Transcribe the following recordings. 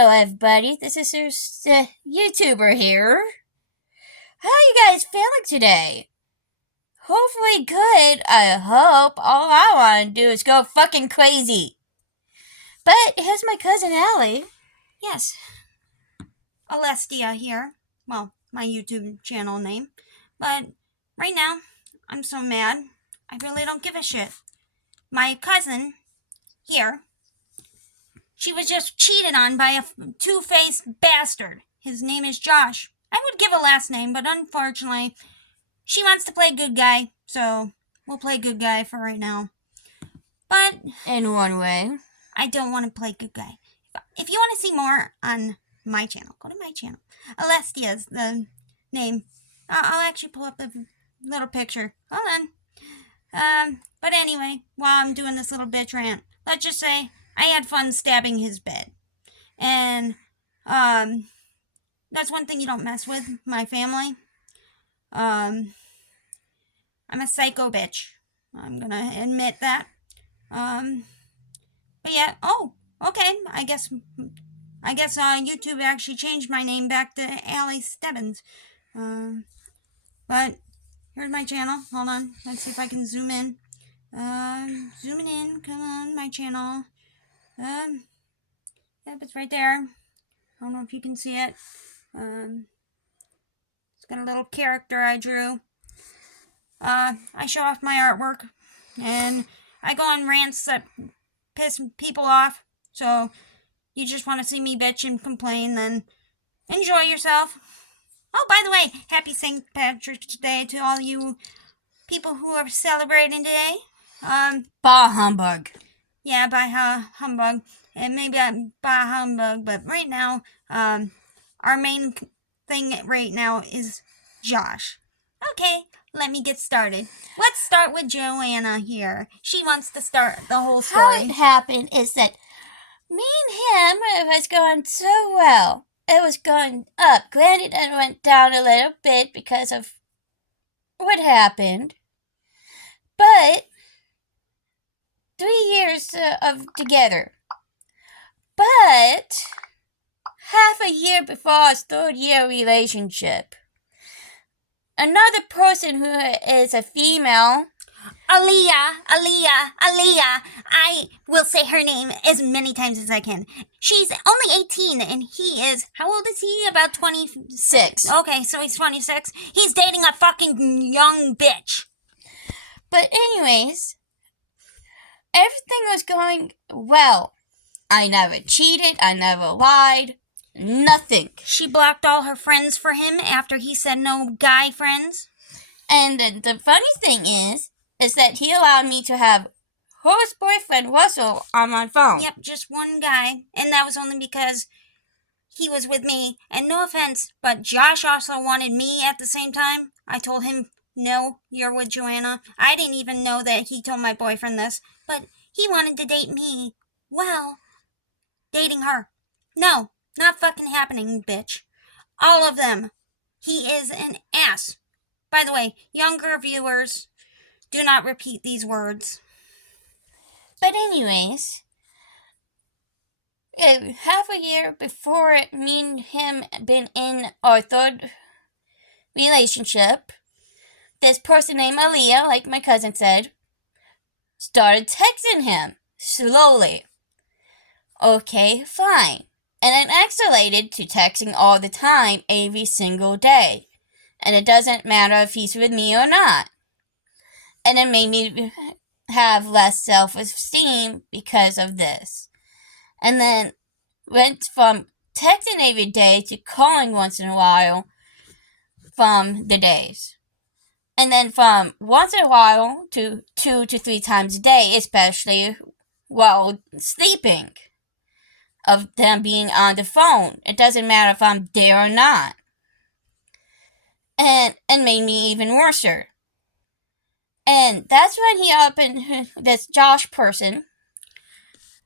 Hello, everybody. This is your YouTuber here. How are you guys feeling today? Hopefully good, I hope. All I want to do is go fucking crazy. But here's my cousin Allie. Yes, Alestia here. Well, my YouTube channel name. But right now, I'm so mad. I really don't give a shit. My cousin here, she was just cheated on by a two-faced bastard. His name is Josh. I would give a last name, but unfortunately, she wants to play good guy, so we'll play good guy for right now. But in one way, I don't want to play good guy. If you want to see more on my channel, go to my channel. Alestia's the name. I'll actually pull up the little picture. Hold on. But anyway, while I'm doing this little bitch rant, let's just say I had fun stabbing his bed. And, that's one thing you don't mess with, my family. I'm a psycho bitch. I'm gonna admit that. But yeah, okay, I guess YouTube actually changed my name back to Allie Stebbins. But here's my channel. Hold on. Let's see if I can zoom in. Zooming in. Come on, my channel. Yep, it's right there. I don't know if you can see it. It's got a little character I drew. I show off my artwork, and I go on rants that piss people off. So, you just want to see me bitch and complain, then enjoy yourself. Oh, by the way, happy St. Patrick's Day to all you people who are celebrating today. bah humbug. Yeah, by humbug. And maybe I'm bah humbug, but right now, our main thing right now is Josh. Okay, let me get started. Let's start with Joanna here. She wants to start the whole story. How it happened is that me and him, it was going so well. It was going up. Granted, it went down a little bit because of what happened. But 3 years of together. But half a year before our third year relationship, another person who is a female, Aaliyah. I will say her name as many times as I can. She's only 18 and he is, how old is he? About 26. Okay, so he's 26. He's dating a fucking young bitch. But anyways, everything was going well. I never cheated, I never lied, nothing. She blocked all her friends for him after he said no guy friends. And the funny thing is that he allowed me to have her boyfriend Russell on my phone. Yep, just one guy. And that was only because he was with me. And no offense, but Josh also wanted me at the same time. I told him, no, you're with Joanna. I didn't even know that he told my boyfriend this. But he wanted to date me. Well, dating her. No, not fucking happening, bitch. All of them. He is an ass. By the way, younger viewers, do not repeat these words. But anyways, half a year before me and him been in our third relationship, this person named Aaliyah, like my cousin said, started texting him slowly. Okay, fine. And it escalated to texting all the time, every single day. And it doesn't matter if he's with me or not. And it made me have less self-esteem because of this. And then went from texting every day to calling once in a while from the days. And then from once in a while to 2 to 3 times a day, especially while sleeping, of them being on the phone. It doesn't matter if I'm there or not. And made me even worse. And that's when he up and this Josh person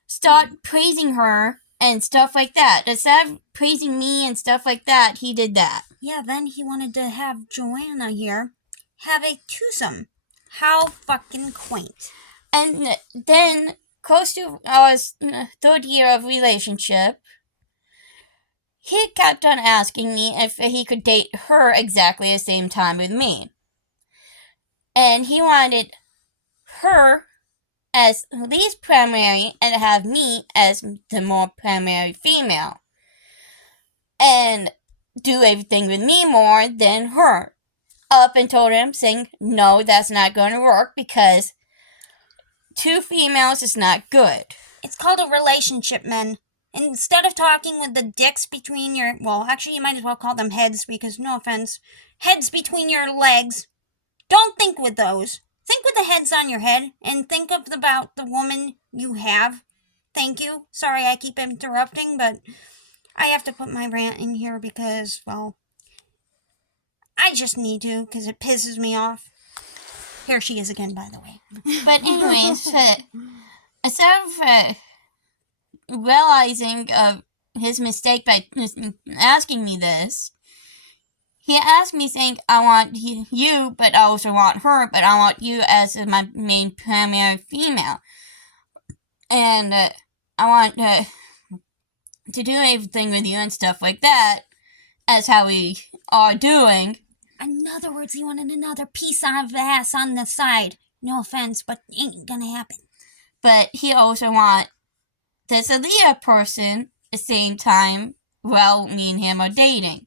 start praising her and stuff like that. Instead of praising me and stuff like that, he did that. Yeah, then he wanted to have Joanna here have a twosome. How fucking quaint. And then, close to our third year of relationship, he kept on asking me if he could date her exactly the same time with me. And he wanted her as least primary and have me as the more primary female. And do everything with me more than her. Up and told him, saying, no, that's not going to work because 2 females is not good. It's called a relationship, men. Instead of talking with the dicks between your, well, actually, you might as well call them heads because, no offense, heads between your legs. Don't think with those. Think with the heads on your head and think about the woman you have. Thank you. Sorry I keep interrupting, but I have to put my rant in here because, well, I just need to because it pisses me off. Here she is again, by the way. But anyways, instead of realizing his mistake by asking me this, he asked me saying, I want you, but I also want her, but I want you as my main primary female. And I want to do everything with you and stuff like that, as how we are doing. In other words, he wanted another piece of ass on the side. No offense, but ain't gonna happen. But he also want this Aaliyah person at the same time while me and him are dating.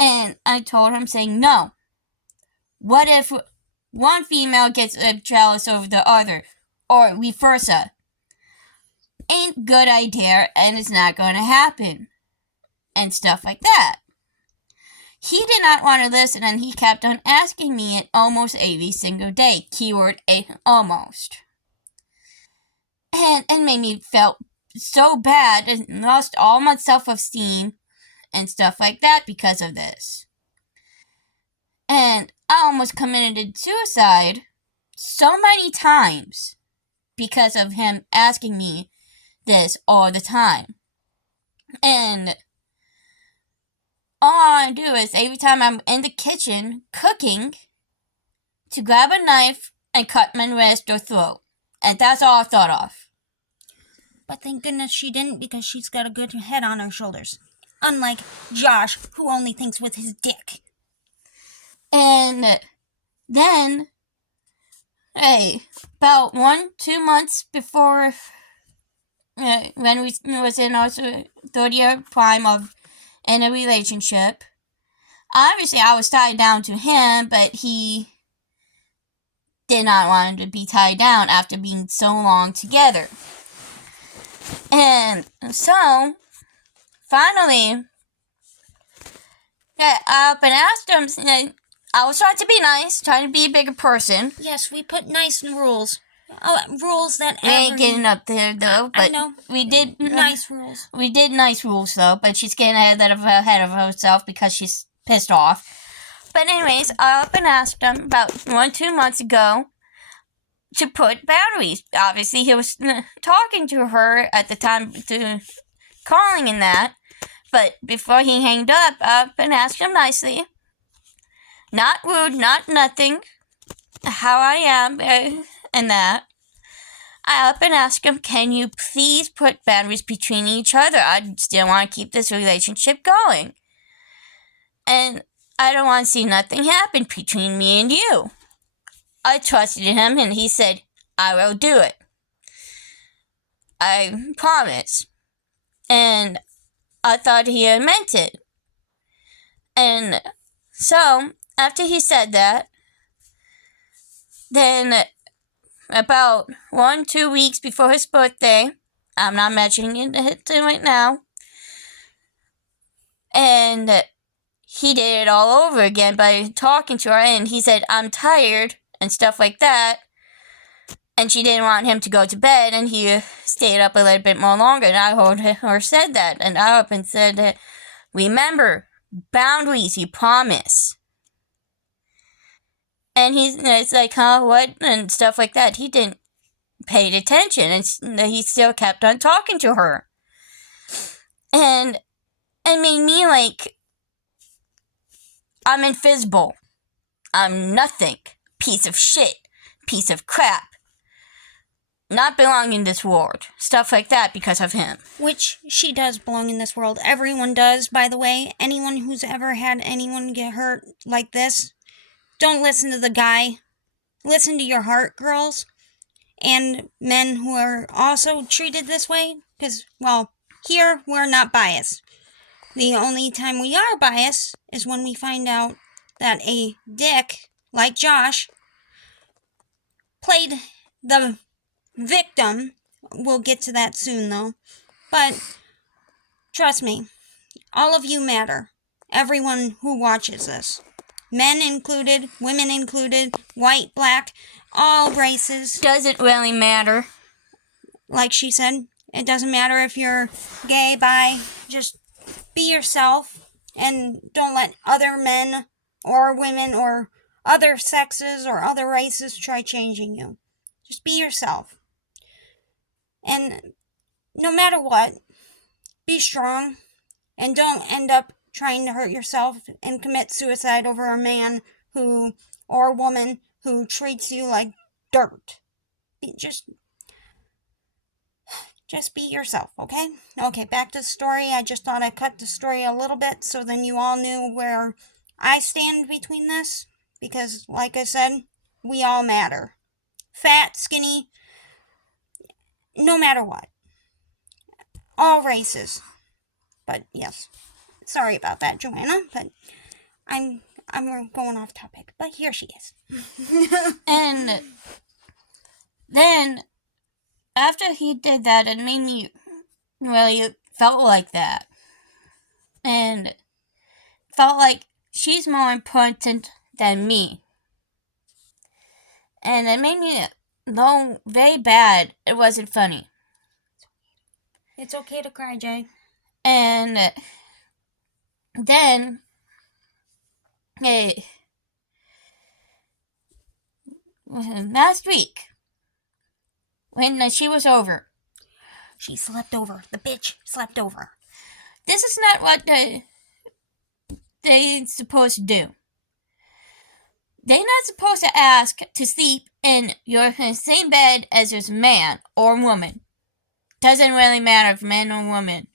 And I told him saying, no. What if one female gets jealous over the other? Or vice versa? Ain't good idea and it's not going to happen. And stuff like that. He did not want to listen and he kept on asking me it almost every single day. Keyword almost. And it made me felt so bad and lost all my self-esteem and stuff like that because of this. And I almost committed suicide so many times because of him asking me this all the time. And all I want to do is every time I'm in the kitchen cooking to grab a knife and cut my wrist or throat. And that's all I thought of. But thank goodness she didn't because she's got a good head on her shoulders. Unlike Josh, who only thinks with his dick. And then, about 1-2 months before, when we was in our 3rd-year prime of in a relationship, obviously I was tied down to him, but he did not want to be tied down after being so long together. And so, finally, I up and asked him, I was trying to be nice, trying to be a bigger person. Yes, we put nice rules. Rules that we ain't getting up there though, but I know. We did nice rules. We did nice rules though, but she's getting ahead of herself because she's pissed off. But anyways, I up and asked him about 1-2 months ago to put boundaries. Obviously, he was talking to her at the time, to calling and that. But before he hanged up, I up and asked him nicely. Not rude, not nothing. How I am, and that. I up and asked him, can you please put boundaries between each other? I still want to keep this relationship going. And I don't want to see nothing happen between me and you. I trusted him and he said, I will do it. I promise. And I thought he had meant it. And so, after he said that, then about 1-2 weeks before his birthday, I'm not mentioning it right now, and he did it all over again by talking to her, and he said, I'm tired, and stuff like that, and she didn't want him to go to bed, and he stayed up a little bit more longer, and I heard her said that, and I up and said, remember, boundaries, you promise. And it's like, huh, what, and stuff like that. He didn't pay attention, and he still kept on talking to her. And it made me like, I'm invisible. I'm nothing. Piece of shit. Piece of crap. not belong in this world. Stuff like that because of him. Which she does belong in this world. Everyone does, by the way. Anyone who's ever had anyone get hurt like this, don't listen to the guy. Listen to your heart, girls. And men who are also treated this way. Because, well, here we're not biased. The only time we are biased is when we find out that a dick like Josh played the victim. We'll get to that soon, though. But trust me, all of you matter. Everyone who watches this. Men included, women included, white, black, all races. Does it really matter? Like she said, it doesn't matter if you're gay, bi, just be yourself and don't let other men or women or other sexes or other races try changing you. Just be yourself. And no matter what, be strong and don't end up trying to hurt yourself and commit suicide over a man who or a woman who treats you like dirt. Just be yourself, okay? Okay, back to the story. I just thought I'd cut the story a little bit so then you all knew where I stand between this. Because, like I said, we all matter. Fat, skinny, no matter what. All races. But, yes. Sorry about that, Joanna, but I'm going off topic. But here she is. And then, after he did that, it made me really felt like that. And felt like she's more important than me. And it made me know very bad it wasn't funny. It's okay to cry, Jay. And then, last week, when she was over, she slept over. The bitch slept over. This is not what they're supposed to do. They're not supposed to ask to sleep in your same bed as a man or woman. Doesn't really matter if man or woman.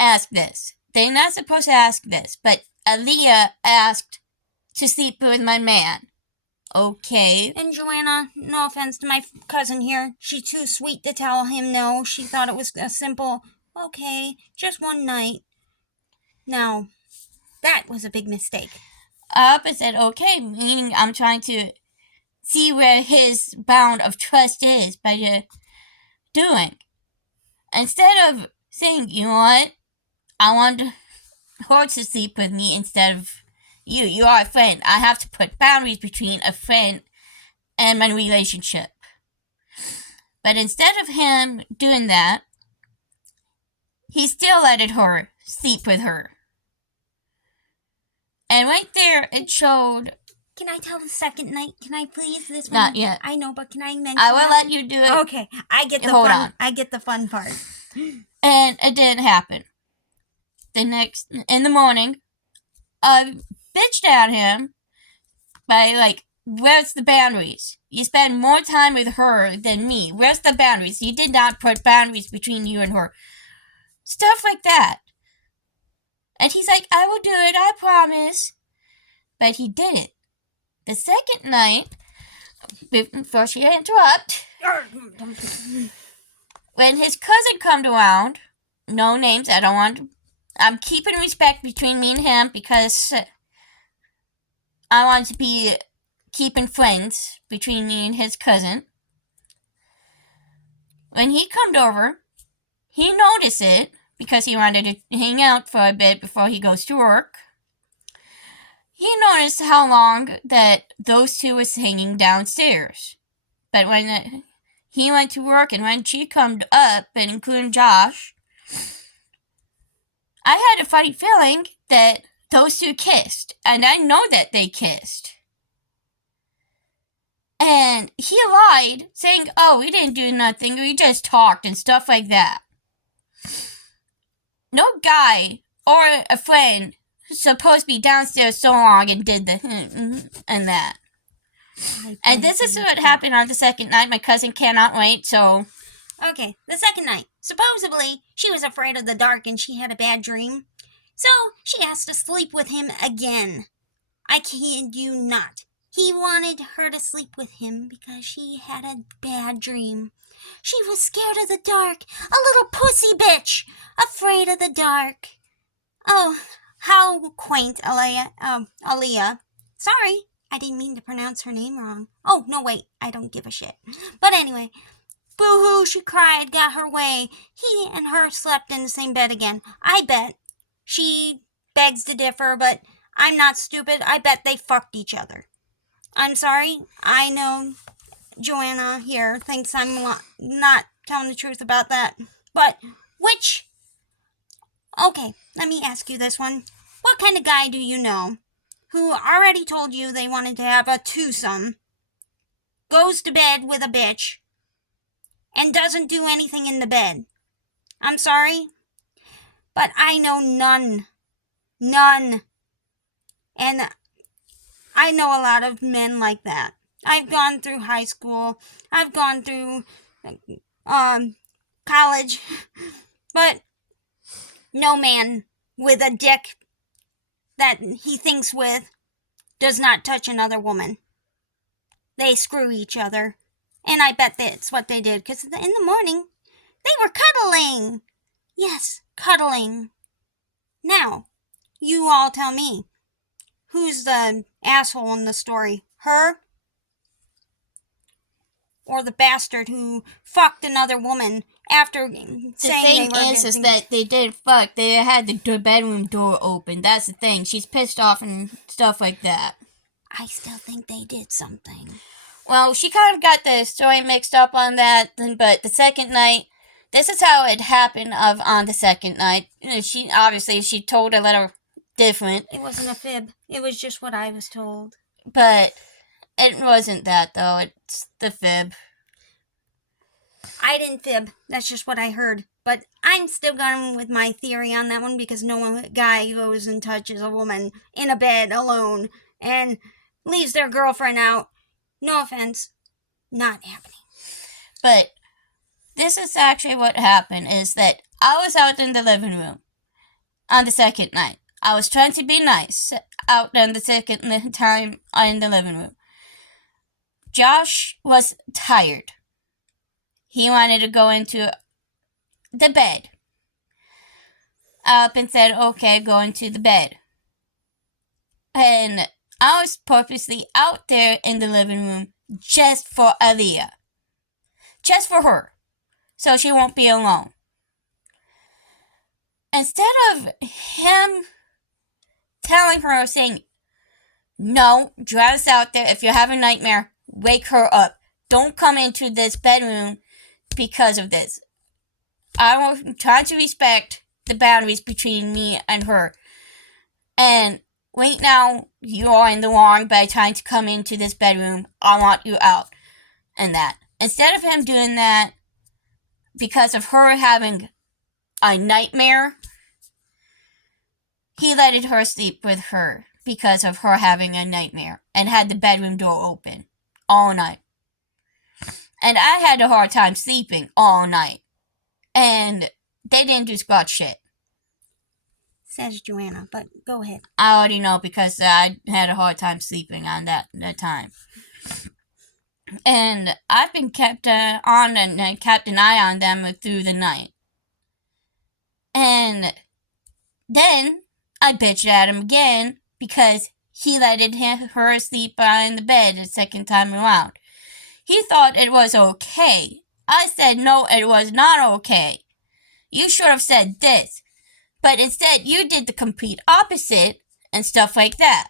Ask this. They're not supposed to ask this, but Aaliyah asked to sleep with my man. Okay. And Joanna, no offense to my cousin here, she's too sweet to tell him no. She thought it was a simple, okay, just one night. Now, that was a big mistake. I said, okay, meaning I'm trying to see where his bound of trust is by doing. Instead of saying, you know what, I want her to sleep with me instead of you. You are a friend. I have to put boundaries between a friend and my relationship. But instead of him doing that, he still let her sleep with her. And right there, it showed. Can I tell the second night? Can I please? This one? Not yet. I know, but can I mention I will let you do it. Okay, I get the Hold fun. on. I get the fun part. And it didn't happen. In the morning, I bitched at him by where's the boundaries? You spend more time with her than me. Where's the boundaries? You did not put boundaries between you and her. Stuff like that. And he's like, I will do it, I promise. But he didn't. The second night, before she interrupt, when his cousin come around, no names, I'm keeping respect between me and him because I want to be keeping friends between me and his cousin. When he come over, he noticed it because he wanted to hang out for a bit before he goes to work. He noticed how long that those two was hanging downstairs. But when he went to work and when she come up, and including Josh, I had a funny feeling that those two kissed. And I know that they kissed. And he lied, saying, oh, we didn't do nothing, we just talked and stuff like that. No guy or a friend who's supposed to be downstairs so long and did the and that. And this is what happened on the second night. My cousin cannot wait, so... Okay, the second night. Supposedly, she was afraid of the dark and she had a bad dream. So, she asked to sleep with him again. I kid you not. He wanted her to sleep with him because she had a bad dream. She was scared of the dark. A little pussy bitch. Afraid of the dark. Oh, how quaint, Aaliyah. Sorry, I didn't mean to pronounce her name wrong. Oh, no, wait, I don't give a shit. But anyway, boo-hoo, she cried, got her way. He and her slept in the same bed again. I bet. She begs to differ, but I'm not stupid. I bet they fucked each other. I'm sorry. I know Joanna here thinks I'm not telling the truth about that. But which... Okay, let me ask you this one. What kind of guy do you know who already told you they wanted to have a twosome, goes to bed with a bitch, and doesn't do anything in the bed? I'm sorry, but I know none. None. And I know a lot of men like that. I've gone through high school. I've gone through college. But no man with a dick that he thinks with does not touch another woman. They screw each other. And I bet that's what they did, because in the morning, they were cuddling. Yes, cuddling. Now, you all tell me, who's the asshole in the story? Her? Or the bastard who fucked another woman after saying they were... The thing is that they didn't fuck. They had the bedroom door open. That's the thing. She's pissed off and stuff like that. I still think they did something. Well, she kind of got the story mixed up on that, but the second night, this is how it happened on the second night. She told a little different. It wasn't a fib. It was just what I was told. But it wasn't that, though. It's the fib. I didn't fib. That's just what I heard. But I'm still going with my theory on that one, because no guy goes and touches a woman in a bed alone and leaves their girlfriend out. No offense. Not happening. But this is actually what happened, is that I was out in the living room on the second night. I was trying to be nice out on the second time in the living room. Josh was tired. He wanted to go into the bed. Up and said, okay, go into the bed. And I was purposely out there in the living room just for Aaliyah. Just for her. So she won't be alone. Instead of him telling her, saying, no, Joanna's out there. If you have a nightmare, wake her up. Don't come into this bedroom because of this. I'm trying to respect the boundaries between me and her. And right now, you are in the wrong by trying to come into this bedroom. I want you out. And that. Instead of him doing that, because of her having a nightmare, he let her sleep with her because of her having a nightmare and had the bedroom door open all night. And I had a hard time sleeping all night. And they didn't do squat shit. Says Joanna, but go ahead. I already know because I had a hard time sleeping on that time. And I've been kept on and kept an eye on them through the night. And then I bitched at him again because he let her sleep in the bed the second time around. He thought it was okay. I said no, it was not okay. You should have said this. But instead, you did the complete opposite and stuff like that.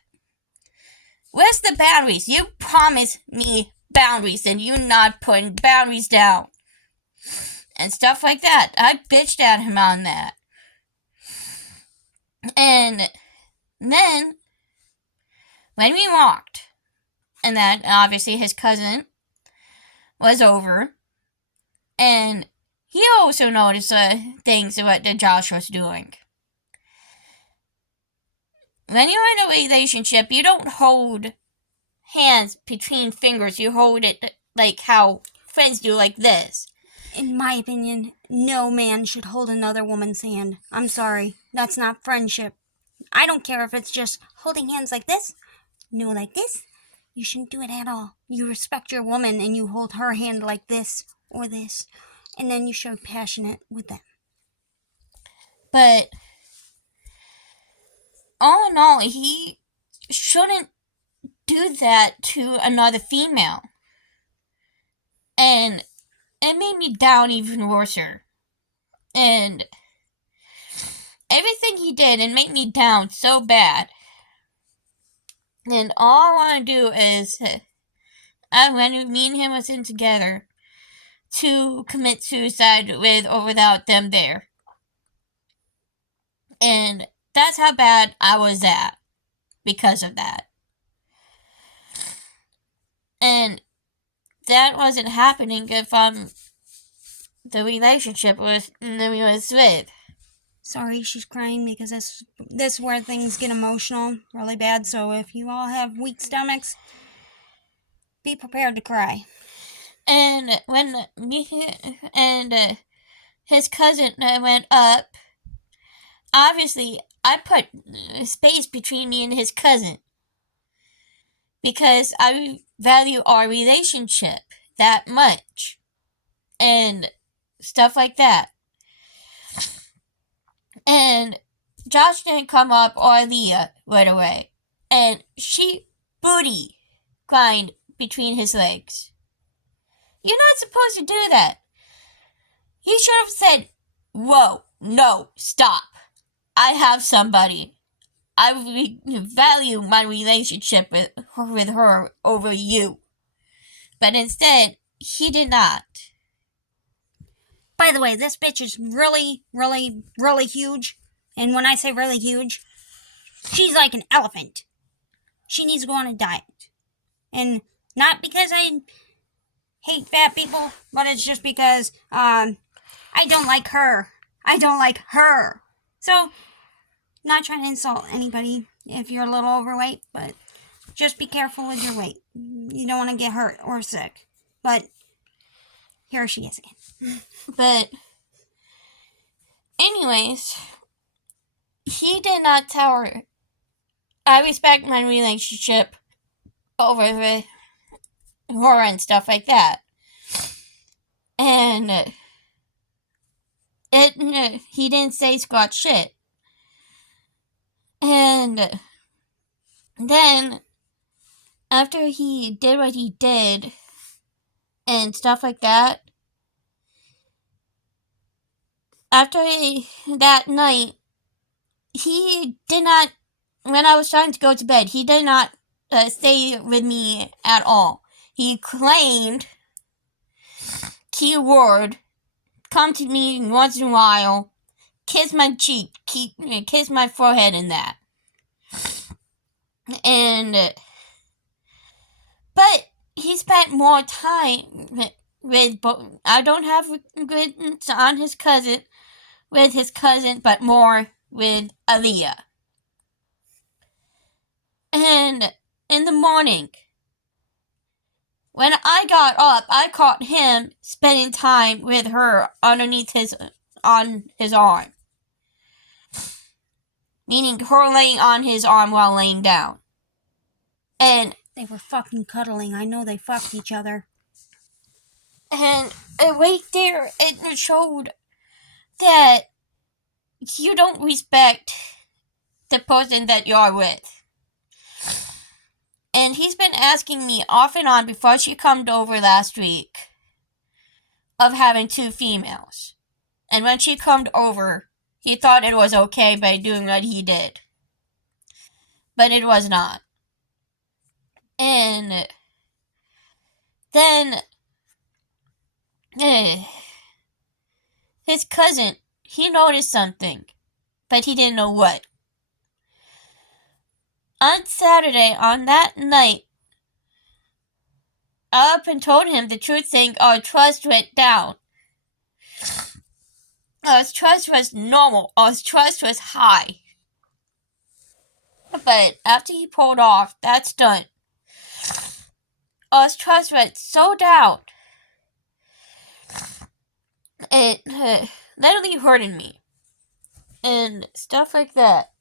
Where's the boundaries? You promised me boundaries and you not putting boundaries down. And stuff like that. I bitched at him on that. And then, when we walked, and then obviously his cousin was over, and he also noticed things what Josh was doing. When you're in a relationship, you don't hold hands between fingers. You hold it like how friends do, like this. In my opinion, no man should hold another woman's hand. I'm sorry. That's not friendship. I don't care if it's just holding hands like this. No, like this. You shouldn't do it at all. You respect your woman and you hold her hand like this or this. And then you show passionate with them. But all in all, he shouldn't do that to another female. And it made me down even worse. And everything he did, it made me down so bad. And all I want to do is, when me and him was in together, to commit suicide with or without them there. And that's how bad I was at because of that. And that wasn't happening if the relationship was with. Sorry, she's crying because this is where things get emotional really bad. So if you all have weak stomachs, be prepared to cry. And when me and his cousin went up, obviously I put space between me and his cousin because I value our relationship that much and stuff like that. And Josh didn't come up or Leah right away. And she booty climbed between his legs. You're not supposed to do that. He should have said, whoa, no, stop. I have somebody. I value my relationship with her over you. But instead, he did not. By the way, this bitch is really, really, really huge. And when I say really huge, she's like an elephant. She needs to go on a diet. And not because I hate fat people, but it's just because I don't like her. I don't like her. So, not trying to insult anybody if you're a little overweight, but just be careful with your weight. You don't want to get hurt or sick. But here she is again. But anyways, he did not tell her, I respect my relationship over with her and stuff like that. And he didn't say squat shit. And then, after he did what he did and stuff like that, after that night, he did not, when I was trying to go to bed, he did not stay with me at all. He claimed, keyword, come to me once in a while, kiss my cheek, kiss my forehead and that. And, but he spent more time with I don't have written on his cousin, with his cousin, but more with Aaliyah. And in the morning, when I got up, I caught him spending time with her on his arm. Meaning her laying on his arm while laying down. And they were fucking cuddling. I know they fucked each other. And right there, it showed that you don't respect the person that you're with. And he's been asking me off and on before she come over last week of having two females. And when she come over, he thought it was okay by doing what he did. But it was not. And then his cousin, he noticed something, but he didn't know what. On Saturday, on that night, I up and told him the truth thing, our trust went down. Our trust was normal. Our trust was high. But after he pulled off, that's done. our trust went so down. It literally hurting me. And stuff like that.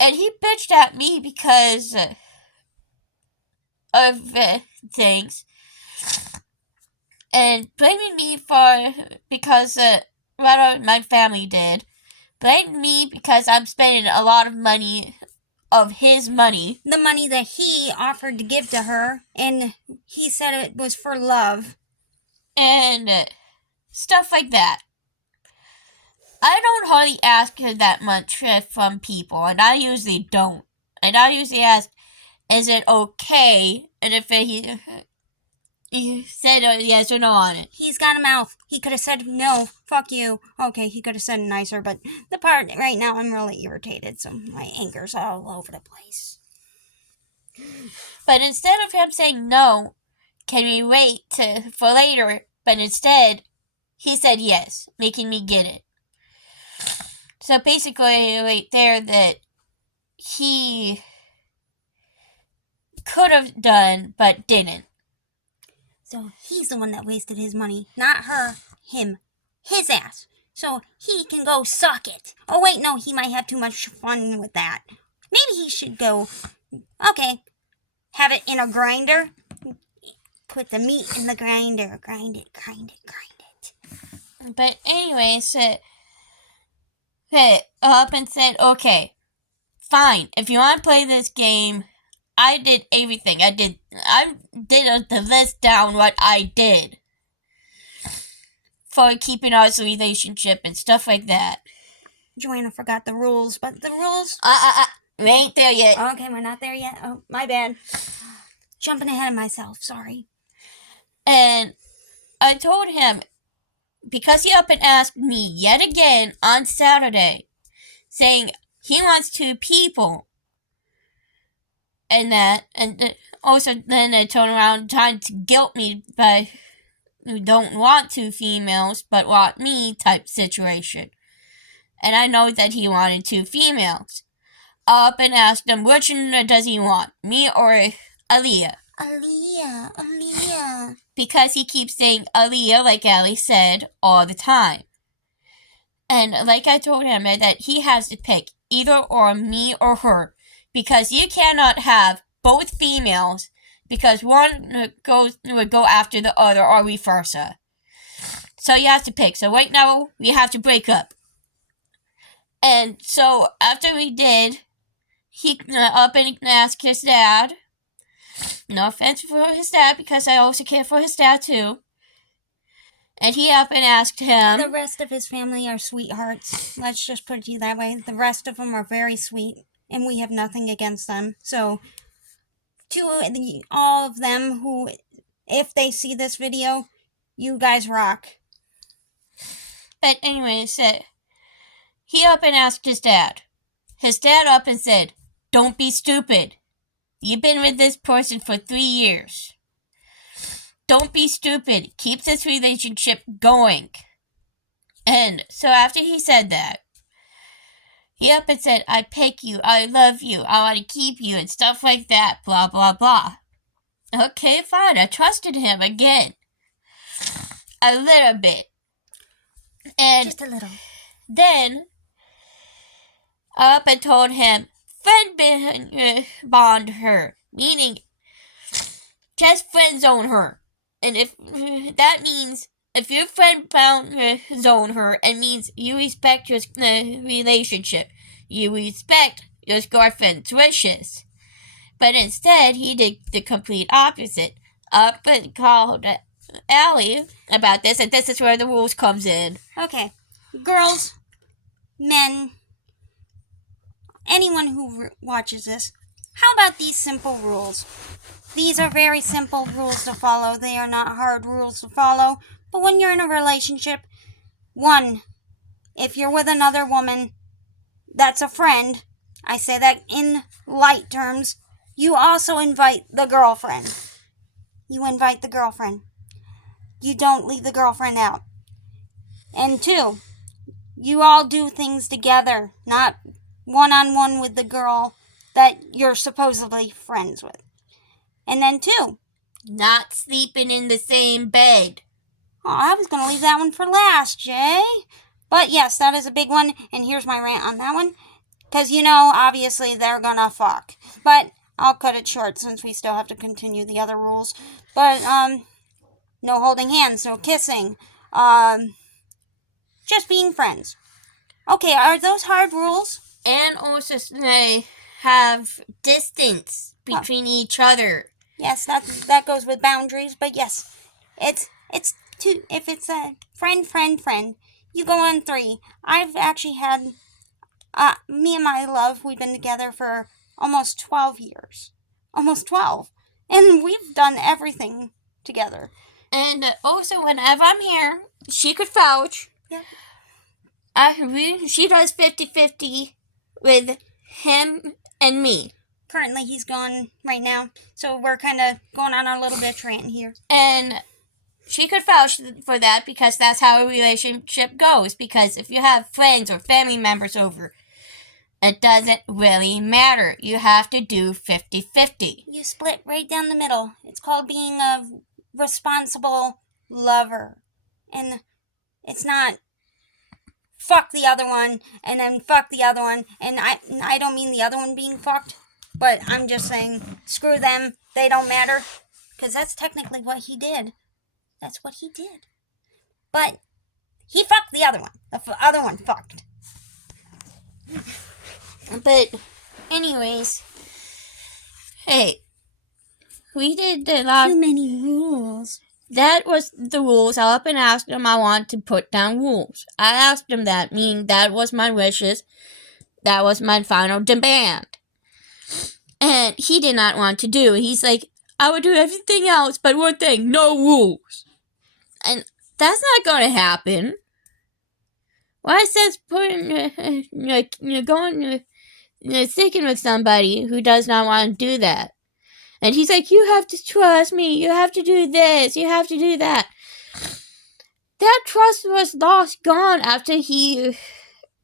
And he bitched at me because of things. And blaming me for, because rather my family did. Blaming me because I'm spending a lot of money, of his money. The money that he offered to give to her, and he said it was for love. And stuff like that. I don't hardly ask that much from people, and I usually don't. And I usually ask, is it okay? And if he said yes or no on it. He's got a mouth. He could have said no, fuck you. Okay, he could have said nicer, but the part right now I'm really irritated, so my anger's all over the place. But instead of him saying no, can we wait for later? But instead, he said yes, making me get it. So basically, right there, that he could have done, but didn't. So he's the one that wasted his money, not her, him, his ass. So he can go suck it. Oh wait, no, he might have too much fun with that. Maybe he should go, okay, have it in a grinder. Put the meat in the grinder. Grind it. But anyways, up and said, okay, fine. If you want to play this game, I did everything. I did the list down what I did for keeping our relationship and stuff like that. Joanna forgot the rules, but the rules... We ain't there yet. Okay, we're not there yet. Oh, my bad. Jumping ahead of myself, sorry. And I told him, because he up and asked me yet again on Saturday, saying he wants 2 people. And that, and also then they turn around trying to guilt me by who don't want 2 females but want me type situation. And I know that he wanted 2 females. Up and asked him, which one does he want, me or Aaliyah? Aaliyah. Because he keeps saying Aaliyah, like Allie said, all the time. And like I told him, that he has to pick either or me or her. Because you cannot have both females, because one would go after the other, or vice versa. So you have to pick. So right now, we have to break up. And so after we did, he up and asked his dad. No offense for his dad, because I also care for his dad too. And he up and asked him. The rest of his family are sweethearts. Let's just put it that way. The rest of them are very sweet, and we have nothing against them. So, to all of them who, if they see this video, you guys rock. But anyways, he up and asked his dad. His dad up and said, don't be stupid. You've been with this person for 3 years. Don't be stupid. Keep this relationship going. And so after he said that, he up and said, I pick you, I love you, I want to keep you, and stuff like that, blah, blah, blah. Okay, fine, I trusted him again. A little bit. And just a little. Then, up and told him, friend bond her, meaning just friend zone her. And if that means, if your friend zone her, it means you respect your relationship. You respect your girlfriend's wishes. But instead, he did the complete opposite. Up and called Allie about this, and this is where the rules comes in. Okay. Girls, men, anyone who watches this, how about these simple rules? These are very simple rules to follow. They are not hard rules to follow. But when you're in a relationship, 1, if you're with another woman that's a friend, I say that in light terms, you also invite the girlfriend. You invite the girlfriend. You don't leave the girlfriend out. And 2, you all do things together, not one-on-one with the girl that you're supposedly friends with. And then 2, not sleeping in the same bed. oh, I was going to leave that one for last, Jay. But yes, that is a big one, and here's my rant on that one. Because, obviously they're going to fuck. But I'll cut it short since we still have to continue the other rules. But, no holding hands, no kissing, just being friends. Okay, are those hard rules? And also they have distance between each other. Yes, that goes with boundaries, but yes, it's two. If it's a friend, you go on 3. I've actually had, me and my love, we've been together for almost 12 years. Almost 12. And we've done everything together. And also, whenever I'm here, she could vouch. Yep. She does 50-50 with him and me. Currently, he's gone right now, so we're kind of going on our little bitch rant here. And she could vouch for that because that's how a relationship goes. Because if you have friends or family members over, it doesn't really matter. You have to do 50-50. You split right down the middle. It's called being a responsible lover. And it's not fuck the other one and then fuck the other one. And I don't mean the other one being fucked, but I'm just saying screw them. They don't matter. Because that's technically what he did. That's what he did. But he fucked the other one. The other one fucked. But anyways, hey, we did the last... Too many rules. That was the rules. I up and asked him I want to put down rules. I asked him that, meaning that was my wishes. That was my final demand. And he did not want to do it. He's like, I would do everything else, but one thing, no rules. And that's not going to happen. Why says sticking with somebody who does not want to do that? And he's like, you have to trust me. You have to do this. You have to do that. That trust was gone after he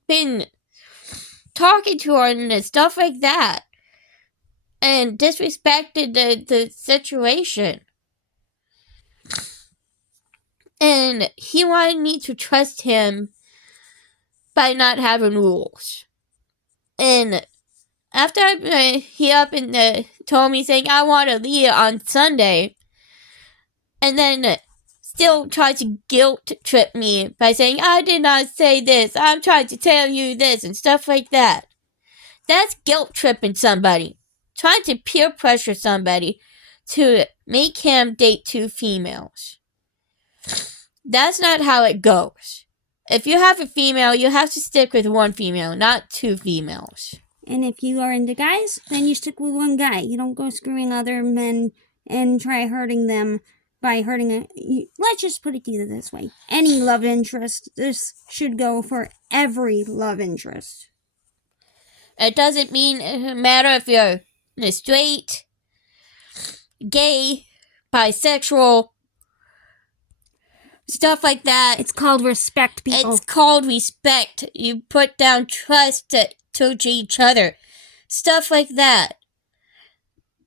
been talking to her and stuff like that. And disrespected the situation. And he wanted me to trust him by not having rules. And after he up and told me saying I want to leave on Sunday, and then still tried to guilt trip me by saying I did not say this, I'm trying to tell you this and stuff like that. That's guilt tripping somebody. Trying to peer pressure somebody to make him date 2 females. That's not how it goes. If you have a female, you have to stick with 1 female, not 2 females. And if you are into guys, then you stick with 1 guy. You don't go screwing other men and try hurting them by hurting let's just put it to you this way. Any love interest, this should go for every love interest. It doesn't matter if you're straight, gay, bisexual, stuff like that. It's called respect, people. It's called respect. You put down trust to each other. Stuff like that.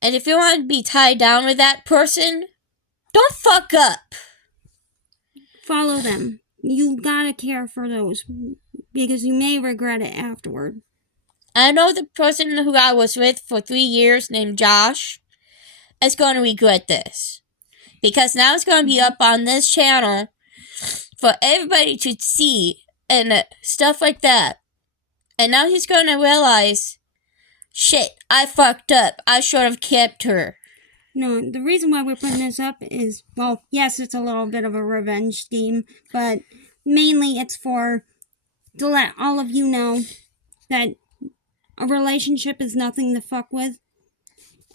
And if you want to be tied down with that person, don't fuck up. Follow them. You gotta care for those, because you may regret it afterward. I know the person who I was with for 3 years, named Josh, is going to regret this. Because now it's going to be up on this channel for everybody to see and stuff like that. And now he's going to realize, shit, I fucked up. I should have kept her. No, the reason why we're putting this up is, well, yes, it's a little bit of a revenge scheme, but mainly it's to let all of you know that a relationship is nothing to fuck with.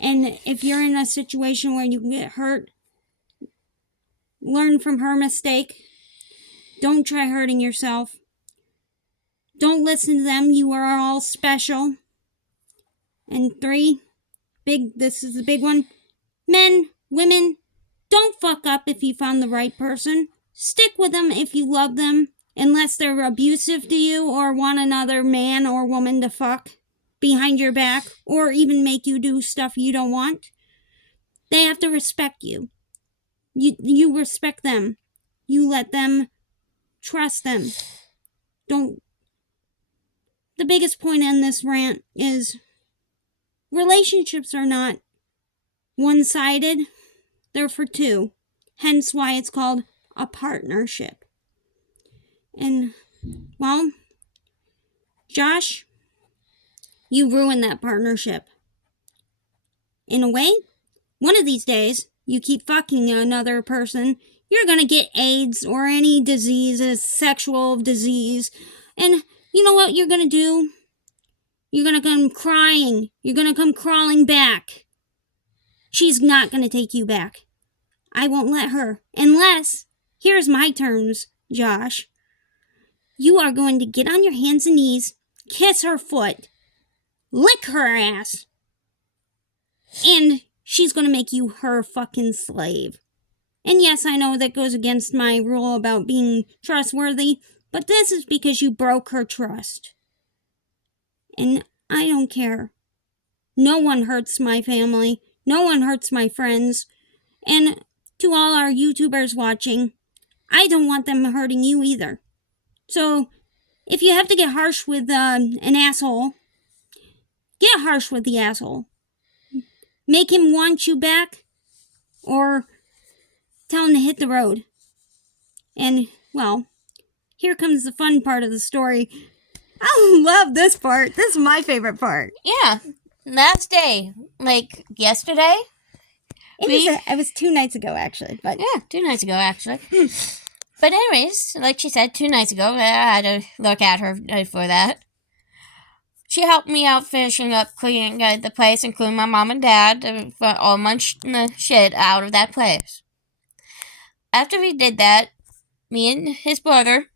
And if you're in a situation where you get hurt, learn from her mistake. Don't try hurting yourself. Don't listen to them. You are all special. And 3, this is the big one. Men, women, don't fuck up if you found the right person. Stick with them if you love them, unless they're abusive to you or want another man or woman to fuck behind your back or even make you do stuff you don't want. They have to respect you. You respect them. You let them trust them. Don't. The biggest point in this rant is relationships are not one-sided. They're for two. Hence why it's called a partnership. And, well, Josh, you ruined that partnership. In a way, one of these days, you keep fucking another person, you're gonna get AIDS or any disease, a sexual disease. And you know what you're gonna do? You're gonna come crying. You're gonna come crawling back. She's not gonna take you back. I won't let her. Unless, here's my terms, Josh. You are going to get on your hands and knees, kiss her foot, lick her ass, and she's gonna make you her fucking slave. And yes, I know that goes against my rule about being trustworthy, but this is because you broke her trust. And I don't care. No one hurts my family. No one hurts my friends. And to all our YouTubers watching, I don't want them hurting you either. So, if you have to get harsh with an asshole, get harsh with the asshole. Make him want you back, or tell him to hit the road. And, well, here comes the fun part of the story. I love this part. This is my favorite part. Yeah. Last day. Like, yesterday? It was 2 nights ago, actually. But yeah, 2 nights ago, actually. But anyways, like she said, 2 nights ago, I had to look at her for that. She helped me out finishing up cleaning the place, including my mom and dad, for all my shit out of that place. After we did that, me and his brother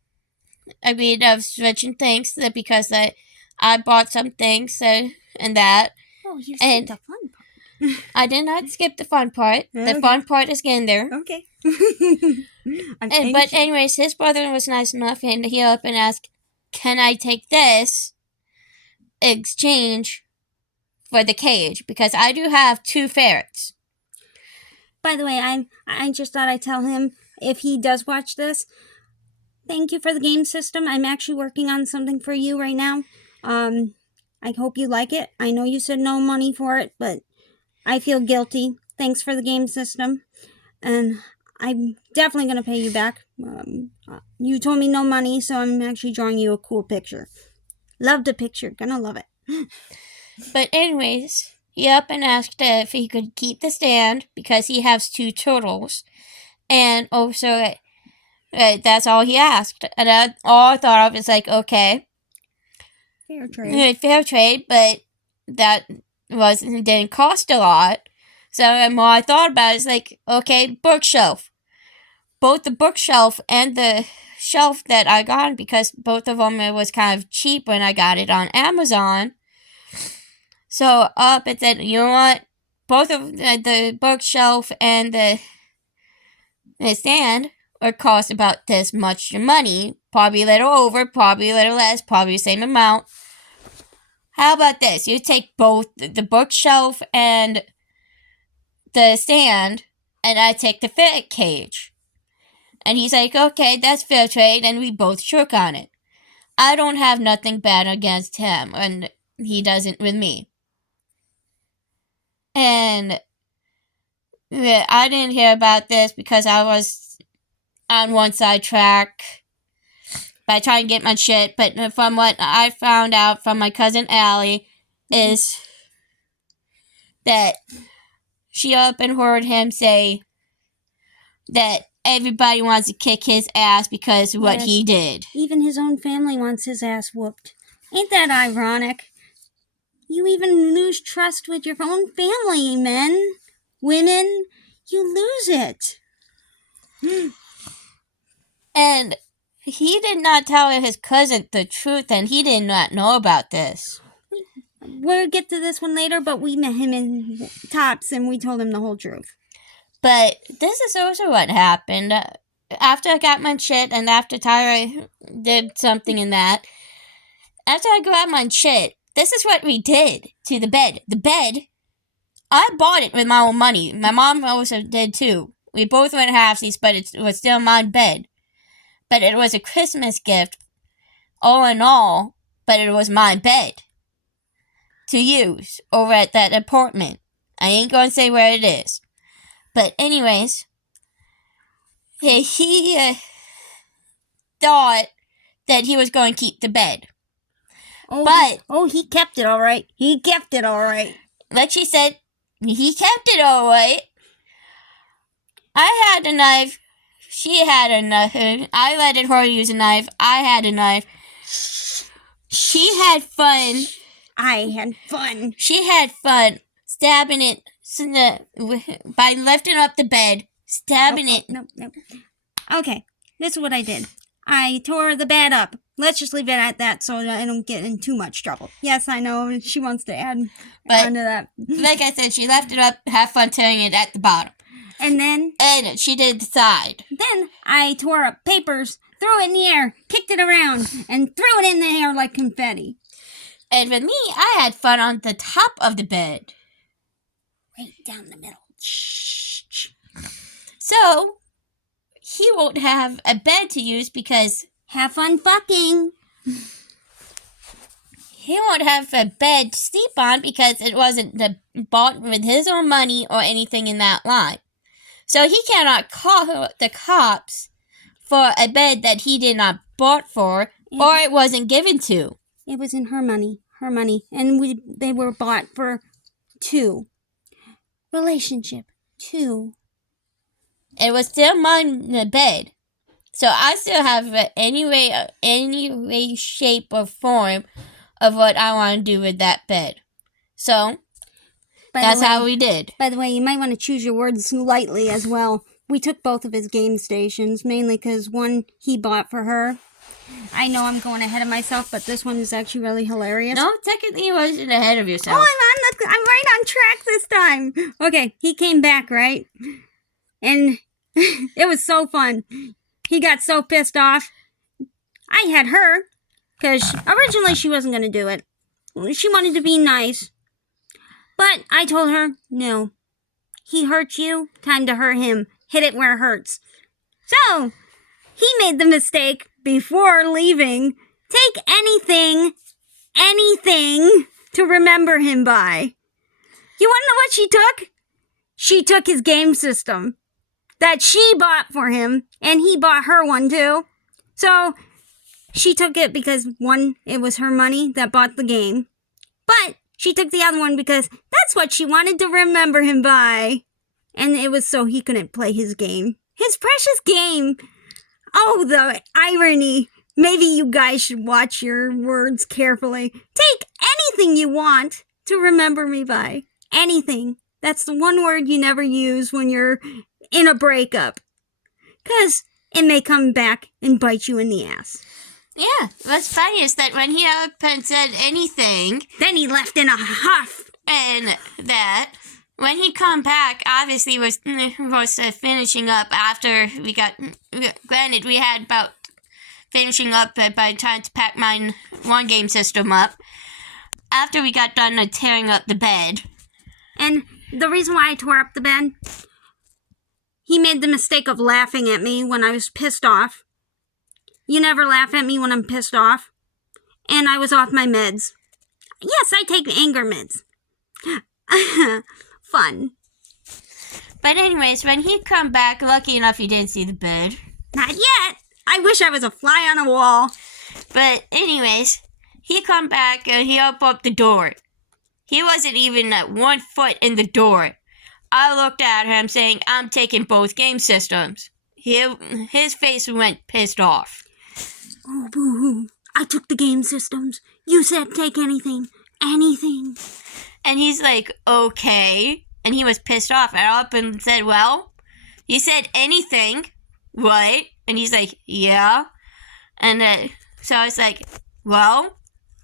agreed of switching things because I bought some things and that. Oh, you skipped the fun part. I did not skip the fun part. Okay. The fun part is getting there. Okay. But anyways, his brother was nice enough and he up and asked, "Can I take this exchange for the cage? Because I do have 2 ferrets." By the way, I just thought I'd tell him, if he does watch this, thank you for the game system. I'm actually working on something for you right now. I hope you like it. I know you said no money for it, but I feel guilty. Thanks for the game system. And I'm definitely going to pay you back. You told me no money, so I'm actually drawing you a cool picture. Love the picture. Gonna love it. But anyways, he up and asked if he could keep the stand because he has 2 turtles. And also, that's all he asked. And all I thought of is like, okay. Fair trade, but that didn't cost a lot. So the more I thought about it, it's like, okay, bookshelf. Both the bookshelf and the shelf that I got, because both of them it was kind of cheap when I got it on Amazon. So up it said, you know what? Both of the bookshelf and the stand would cost about this much money. Probably a little over, probably a little less, probably the same amount. How about this? You take both the bookshelf and the stand, and I take the ferret cage. And he's like, okay, that's fair trade, and we both shook on it. I don't have nothing bad against him, and he doesn't with me. And I didn't hear about this because I was on one side track by trying to get my shit, but from what I found out from my cousin Allie is that she up and heard him say that everybody wants to kick his ass because of what he did. Even his own family wants his ass whooped. Ain't that ironic? You even lose trust with your own family, men. Women, you lose it. And he did not tell his cousin the truth, and he did not know about this. We'll get to this one later, but we met him in Tops, and we told him the whole truth. But this is also what happened. After I got my shit, and after Tyra did something in that, after I got my shit, this is what we did to the bed. The bed I bought it with my own money. My mom also did too. We both went halfsies, but it was still my bed. But it was a Christmas gift, all in all, but it was my bed to use over at that apartment. I ain't gonna say where it is. But anyways, he thought that he was going to keep the bed. He kept it all right. He kept it all right. Like she said, he kept it all right. I had a knife. She had a knife. I let her use a knife. I had a knife. She had fun. I had fun. She had fun stabbing it by lifting up the bed, stabbing it. No. Okay, this is what I did. I tore the bed up. Let's just leave it at that so I don't get in too much trouble. Yes, I know she wants to add onto that. Like I said, she left it up, have fun tearing it at the bottom. And she did the side. Then I tore up papers, threw it in the air, kicked it around, and threw it in the air like confetti. And with me, I had fun on the top of the bed. Right down the middle. Shh. So, he won't have a bed to use because... Have fun fucking. He won't have a bed to sleep on because it wasn't bought with his own money or anything in that line. So he cannot call the cops for a bed that he did not bought for or it wasn't given to. It was in her money. And they were bought for 2. Relationship, 2. It was still my bed. So I still have any way, shape, or form of what I want to do with that bed. So, that's how we did. By the way, you might want to choose your words lightly as well. We took both of his game stations, mainly because one he bought for her. I know I'm going ahead of myself, but this one is actually really hilarious. No, technically you wasn't ahead of yourself. Oh, I'm right on track this time. Okay, he came back, right? And it was so fun. He got so pissed off. I had her, because originally she wasn't going to do it. She wanted to be nice. But I told her, no. He hurt you, time to hurt him. Hit it where it hurts. So, he made the mistake before leaving. Take anything to remember him by. You want to know what she took? She took his game system that she bought for him, and he bought her one too. So, she took it because, one, it was her money that bought the game. But she took the other one because that's what she wanted to remember him by. And it was so he couldn't play his game. His precious game. Oh, the irony. Maybe you guys should watch your words carefully. Take anything you want to remember me by. Anything. That's the one word you never use when you're in a breakup. 'Cause it may come back and bite you in the ass. Yeah, what's funny is that when he up and said anything... Then he left in a huff. And that... When he come back, obviously was finishing up after we got... Granted, we had about finishing up by the time to pack my one game system up. After we got done tearing up the bed. And the reason why I tore up the bed... He made the mistake of laughing at me when I was pissed off. You never laugh at me when I'm pissed off. And I was off my meds. Yes, I take anger meds. Fun. But anyways, when he come back, lucky enough he didn't see the bed. Not yet. I wish I was a fly on a wall. But anyways, he come back and he opened up the door. He wasn't even at 1 foot in the door. I looked at him saying, I'm taking both game systems. His face went pissed off. Oh, boo-hoo. I took the game systems. You said take anything. Anything. And he's like, okay. And he was pissed off. And I up and said, well, you said anything, right? And he's like, yeah. And so I was like, well,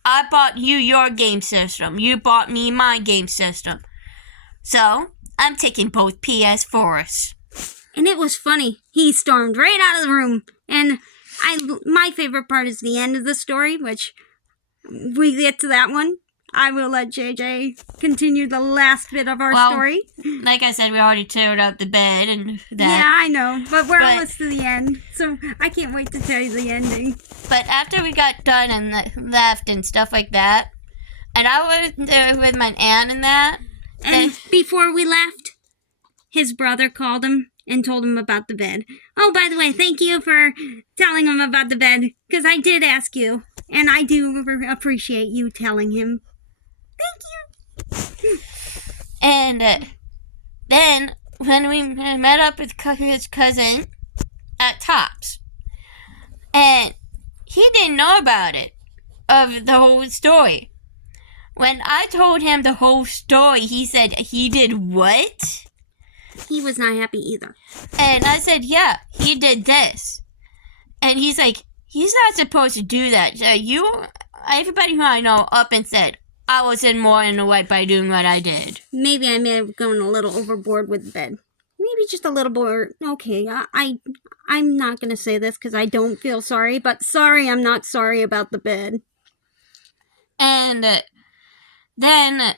I bought you your game system. You bought me my game system. So, I'm taking both PS4s. And it was funny. He stormed right out of the room. And my favorite part is the end of the story, which we get to that one. I will let JJ continue the last bit of our story. Like I said, we already teared out the bed and that. Yeah, I know, but we're almost to the end, so I can't wait to tell you the ending. But after we got done and left and stuff like that, and I was there with my aunt and that. And before we left, his brother called him and told him about the bed. Oh, by the way, thank you for telling him about the bed, because I did ask you, and I do appreciate you telling him. Thank you. And then, when we met up with his cousin at Tops, and he didn't know about it, of the whole story. When I told him the whole story, he said, he did what? He was not happy either. And I said, yeah, he did this. And he's like, he's not supposed to do that. Everybody who I know up and said, I was more in the right by doing what I did. Maybe I may have gone a little overboard with the bed. Maybe just a little more. Okay, I'm not going to say this because I don't feel sorry, but sorry, I'm not sorry about the bed. And then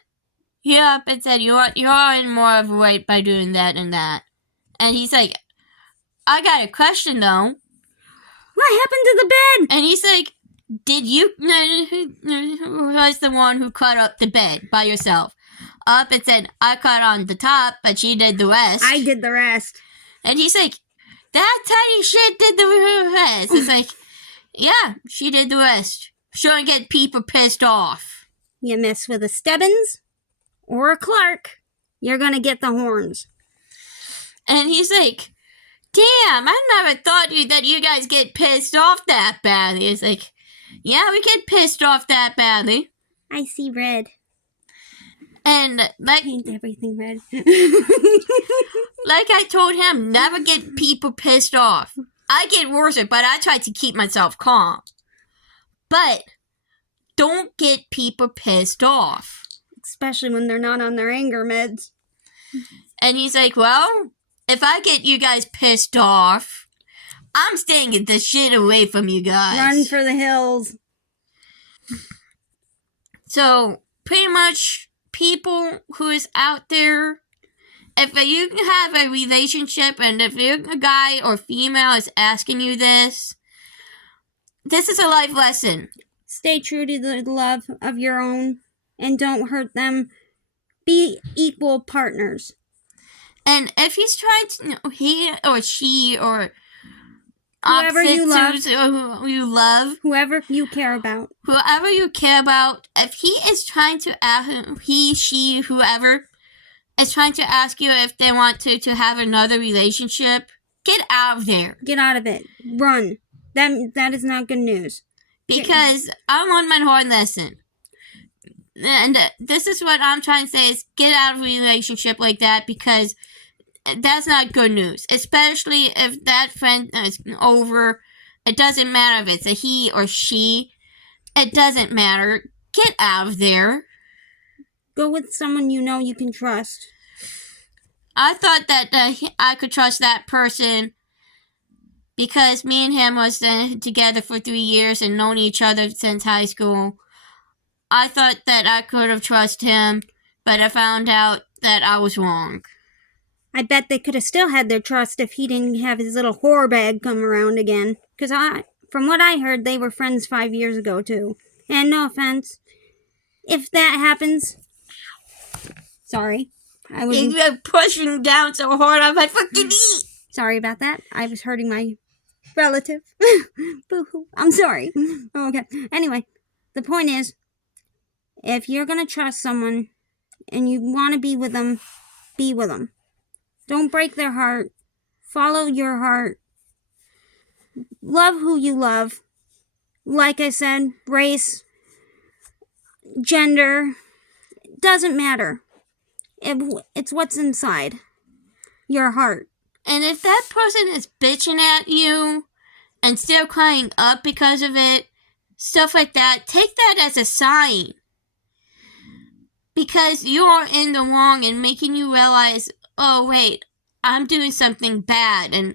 he up and said, you're in more of a right by doing that and that. And he's like, I got a question though. What happened to the bed? And he's like, did you, who was the one who cut up the bed by yourself? Up and said, I cut on the top, but she did the rest. I did the rest. And he's like, that tiny shit did the rest. It's like, yeah, she did the rest. Sure and get people pissed off. You mess with a Stebbins or a Clark, you're gonna get the horns. And he's like, damn, I never thought that you guys get pissed off that badly. It's like, yeah, we get pissed off that badly. I see red. And like, paint everything red. Like I told him, never get people pissed off. I get worse, but I try to keep myself calm. But don't get people pissed off. Especially when they're not on their anger meds. And he's like, well, if I get you guys pissed off, I'm staying the shit away from you guys. Run for the hills. So, pretty much, people who is out there, if you have a relationship and if a guy or female is asking you this is a life lesson. Stay true to the love of your own and don't hurt them. Be equal partners. And if he's trying to, he or she or whoever you love, who you love, whoever you care about, if he is trying to ask, he, she, whoever is trying to ask you if they want to have another relationship, get out of there. Get out of it. Run. That is not good news. Because I learned my hard lesson. And this is what I'm trying to say is get out of a relationship like that because that's not good news. Especially if that friend is over. It doesn't matter if it's a he or she. It doesn't matter. Get out of there. Go with someone you know you can trust. I thought that I could trust that person because me and him was together for 3 years and known each other since high school. I thought that I could have trusted him, but I found out that I was wrong. I bet they could have still had their trust if he didn't have his little whore bag come around again. Because from what I heard, they were friends 5 years ago, too. And no offense, if that happens... Sorry. You're pushing down so hard on my fucking knee. Sorry about that. I was hurting my relative. Boo-hoo. I'm sorry. Okay. Anyway, the point is, if you're going to trust someone and you want to be with them, be with them. Don't break their heart. Follow your heart. Love who you love. Like I said, race, gender, doesn't matter. It's what's inside your heart. And if that person is bitching at you and still crying up because of it, stuff like that, take that as a sign. Because you are in the wrong and making you realize, oh wait, I'm doing something bad. And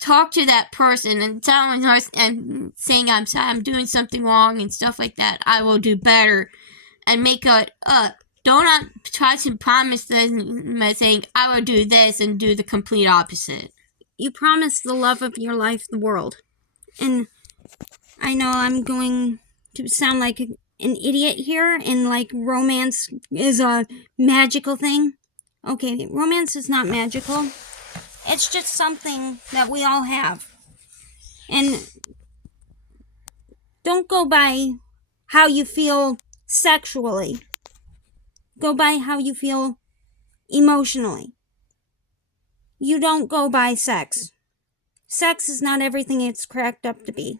talk to that person and telling her and saying I'm sorry, I'm doing something wrong and stuff like that. I will do better and make don't try to promise them by saying, I will do this and do the complete opposite. You promise the love of your life the world. And I know I'm going to sound like an idiot here, and like romance is a magical thing. Okay, romance is not magical. It's just something that we all have. And don't go by how you feel sexually. Go by how you feel emotionally. You don't go by sex. Sex is not everything it's cracked up to be.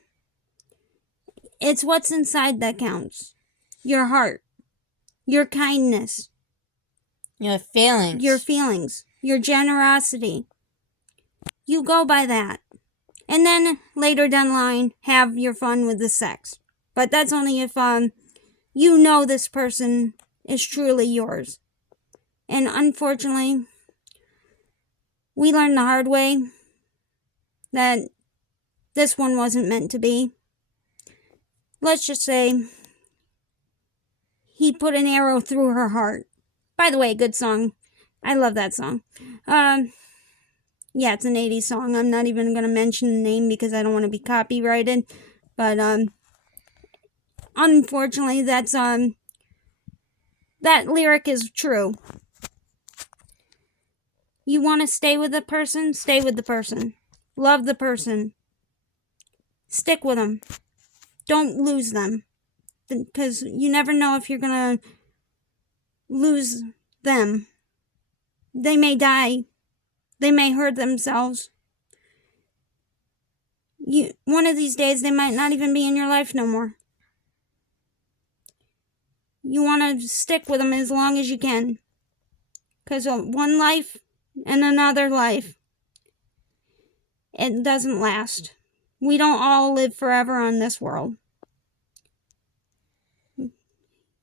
It's what's inside that counts. Your heart, your kindness, Your feelings, your generosity. You go by that. And then later down the line, have your fun with the sex. But that's only if you know this person is truly yours. And unfortunately, we learned the hard way that this one wasn't meant to be. Let's just say he put an arrow through her heart. By the way, good song. I love that song. Yeah, it's an 80s song. I'm not even going to mention the name because I don't want to be copyrighted. But unfortunately, that lyric is true. You want to stay with the person? Stay with the person. Love the person. Stick with them. Don't lose them. Because you never know if you're going to lose them. They may die. They may hurt themselves. One of these days, they might not even be in your life no more. You want to stick with them as long as you can. Because one life and another life, it doesn't last. We don't all live forever on this world.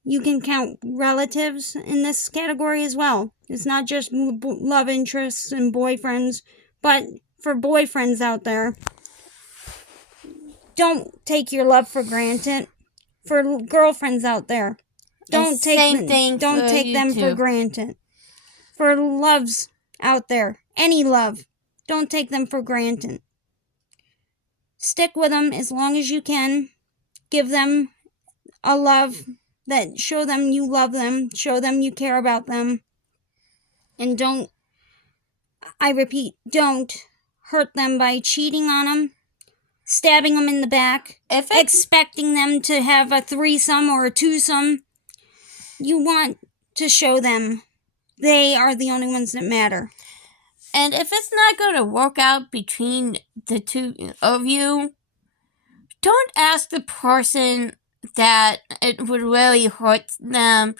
You can count relatives in this category as well. It's not just love interests and boyfriends, but for boyfriends out there, don't take your love for granted. For girlfriends out there, don't take them for granted. For loves out there, any love, don't take them for granted. Stick with them as long as you can. Give them a love that show them you love them, show them you care about them. And don't, I repeat, don't hurt them by cheating on them, stabbing them in the back, expecting them to have a threesome or a twosome. You want to show them they are the only ones that matter. And if it's not going to work out between the two of you, don't ask the person that it would really hurt them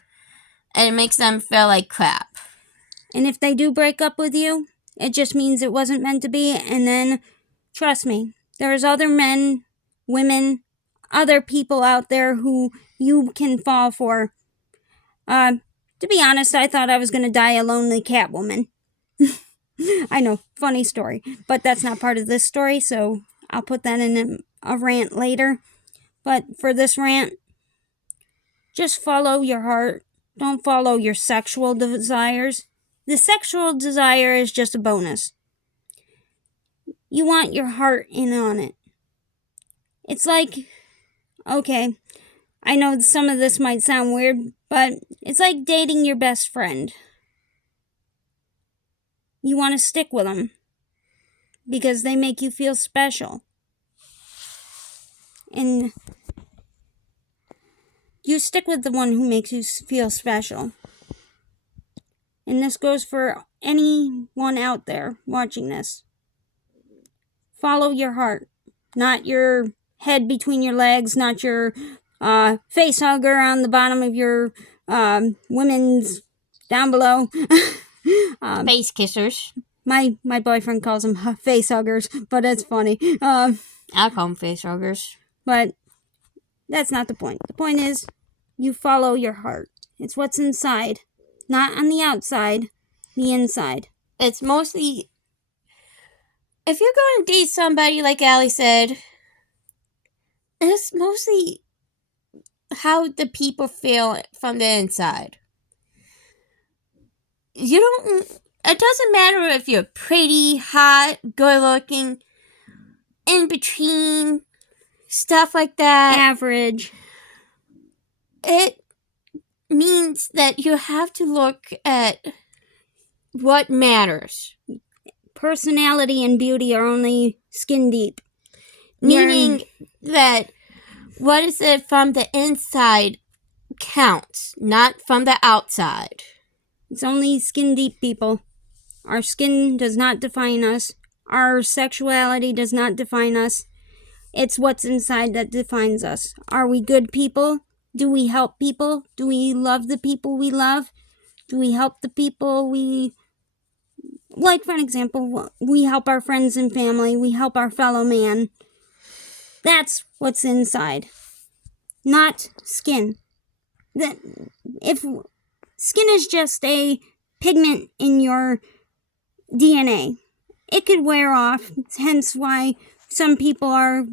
and it makes them feel like crap. And if they do break up with you, it just means it wasn't meant to be. And then, trust me, there's other men, women, other people out there who you can fall for. To be honest, I thought I was going to die a lonely Catwoman. I know, funny story. But that's not part of this story, so I'll put that in a rant later. But for this rant, just follow your heart. Don't follow your sexual desires. The sexual desire is just a bonus. You want your heart in on it. It's like, okay, I know some of this might sound weird, but it's like dating your best friend. You want to stick with them because they make you feel special. And you stick with the one who makes you feel special. And this goes for anyone out there watching this. Follow your heart, not your head between your legs, not your face hugger on the bottom of your women's down below. Face kissers. My boyfriend calls them face huggers, but it's funny. I call them face huggers. But that's not the point. The point is, you follow your heart. It's what's inside. Not on the outside, the inside. It's mostly, if you're going to date somebody, like Allie said, it's mostly how the people feel from the inside. You don't. It doesn't matter if you're pretty, hot, good looking, in between, stuff like that. Average. It means that you have to look at what matters. Personality and beauty are only skin deep. Meaning that what is it from the inside counts, not from the outside. It's only skin deep, people. Our skin does not define us. Our sexuality does not define us. It's what's inside that defines us. Are we good people? Do we help people? Do we love the people we love? Do we help the people we... Like, for an example, we help our friends and family. We help our fellow man. That's what's inside. Not skin. If skin is just a pigment in your DNA, it could wear off, hence why some people are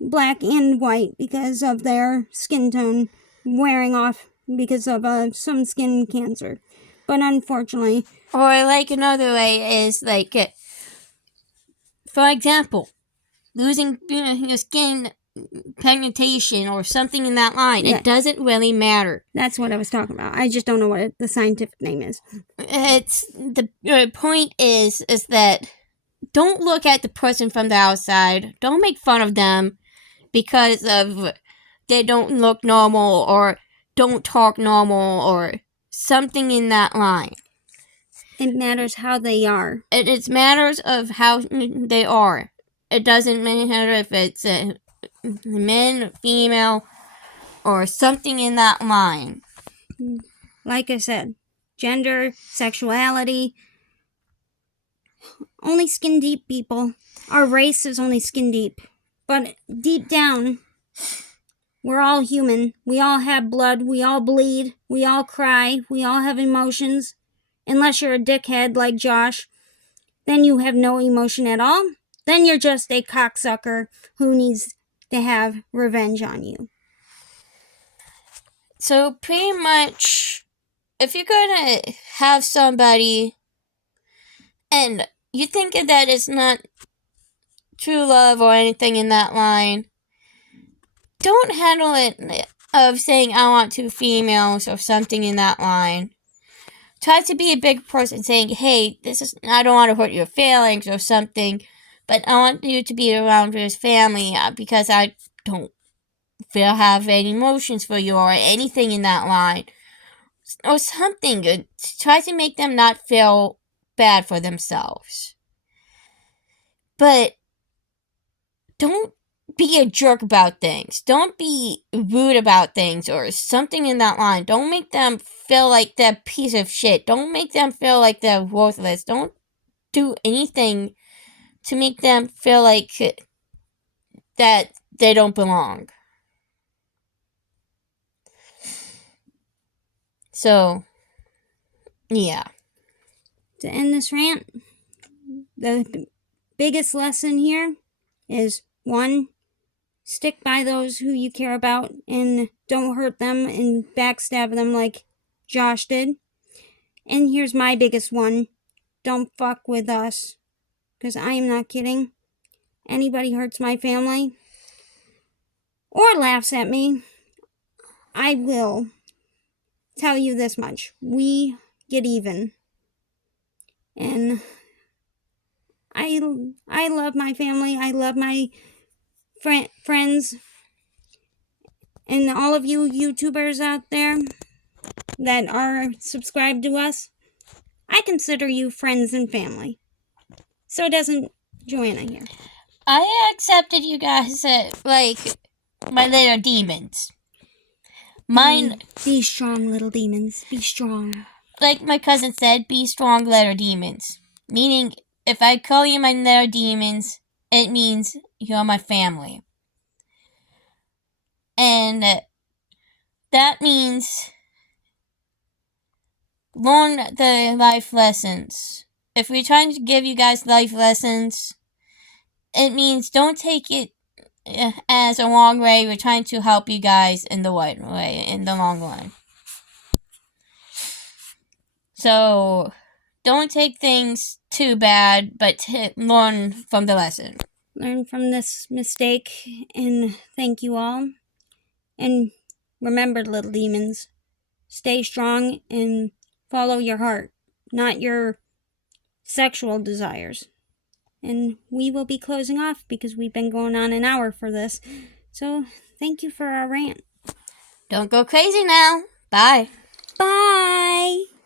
black and white because of their skin tone wearing off because of some skin cancer. But unfortunately... Or like another way is like, for example, losing your skin pigmentation or something in that line. Yeah. It doesn't really matter. That's what I was talking about. I just don't know what the scientific name is. It's the point is that don't look at the person from the outside. Don't make fun of them because of they don't look normal or don't talk normal or something in that line. It matters how they are. It matters of how they are. It doesn't matter if it's a men, female, or something in that line. Like I said, gender, sexuality, only skin deep, people. Our race is only skin deep. But deep down, we're all human. We all have blood. We all bleed. We all cry. We all have emotions. Unless you're a dickhead like Josh, then you have no emotion at all. Then you're just a cocksucker who needs to have revenge on you. So pretty much, if you're gonna have somebody and you think that it's not true love or anything in that line, don't handle it of saying I want 2 females or something in that line. Try to be a big person saying, hey, I don't want to hurt your feelings or something, but I want you to be around his family because I don't have any emotions for you or anything in that line. Or something. Try to make them not feel bad for themselves. But don't be a jerk about things. Don't be rude about things or something in that line. Don't make them feel like they're a piece of shit. Don't make them feel like they're worthless. Don't do anything to make them feel like that they don't belong. So, yeah. To end this rant, the biggest lesson here is 1, stick by those who you care about and don't hurt them and backstab them like Josh did. And here's my biggest one. Don't fuck with us. Because I am not kidding. Anybody hurts my family or laughs at me, I will tell you this much. We get even. And I love my family. I love my friends. And all of you YouTubers out there that are subscribed to us, I consider you friends and family. So doesn't Joanna here. I accepted you guys like my little demons. Mine... Be strong, little demons. Be strong. Like my cousin said, be strong little demons. Meaning, if I call you my little demons, it means you're my family. And that means learn the life lessons. If we're trying to give you guys life lessons, it means don't take it as a long way. We're trying to help you guys in the right way, in the long run. So, don't take things too bad, but learn from the lesson. Learn from this mistake, and thank you all. And remember, little demons, stay strong and follow your heart, not your sexual desires. And we will be closing off because we've been going on an hour for this. So, thank you for our rant. Don't go crazy now. Bye. Bye!